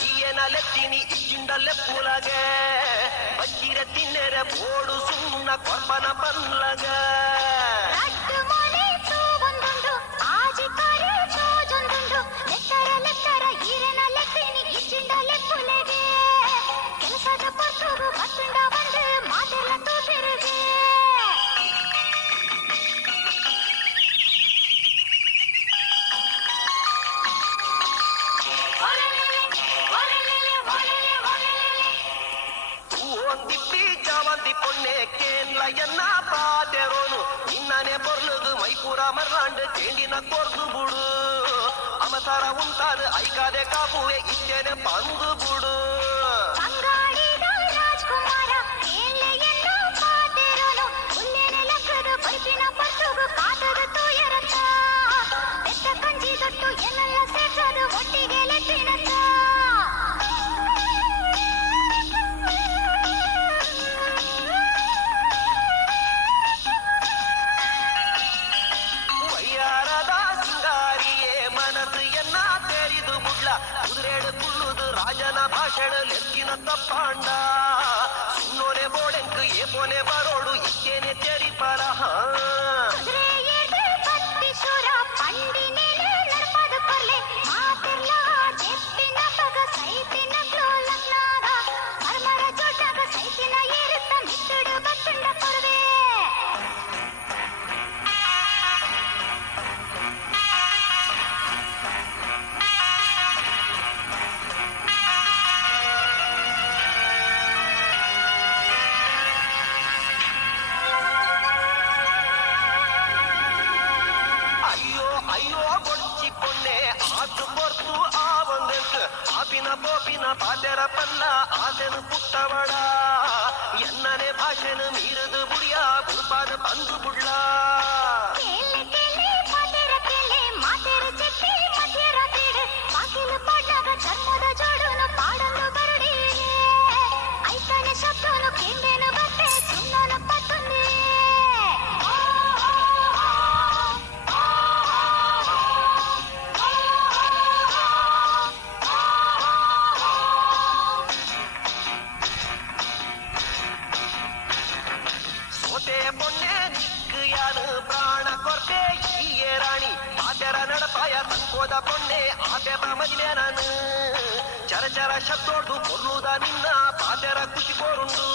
ఈయనలెత్తిని ఇచ్చిండల్లెప్పులగే వచ్చిర తిన్నెర పోడు సున్న కొర్పన పన్లగా ఎన్న పాటెరోను నిన్ననే పొర్లుదు మైపూర మర్రాండు చేండిన కొర్దు బుడు అమసర ఉంటారు ఐకాదే కాపువే ఇచ్చేనే పందు బుడు ಕುದುರೆಡು ತುಳ್ಳುದು ರಾಜನ ಭಾಷಣ ಲೆಕ್ಕಿನ ತಪ್ಪಾಂಡ ಸುನ್ನೋನೆ ಬೋಡೆಂಕು ಏಪೋನೆ ಬರೋಡು ಇಕ್ಕೇನೆ ತೆರಿಪಲ పోపిన పాటెర పల్ల ఆశను పుట్టవడా ఎన్ననే భాషను మీరదు బుడియా బుర్పాద పందు బుడ్లా பொன்னே நிக்கு யாரு பிராண கொர்பே ஈயே ராணி பாತೆರ ನಡಪಾಯ ಸಂಕೋದ பொன்னே ಆತೆ ಮಜಿಲೆ ನಾನು ಚರಚರ ಶಬ್ದೋಡು ಕೊಲ್ಲುದ ನಿನ್ನ ಪಾತೆರ ಖುಷಿ ಕೋರುಂಡು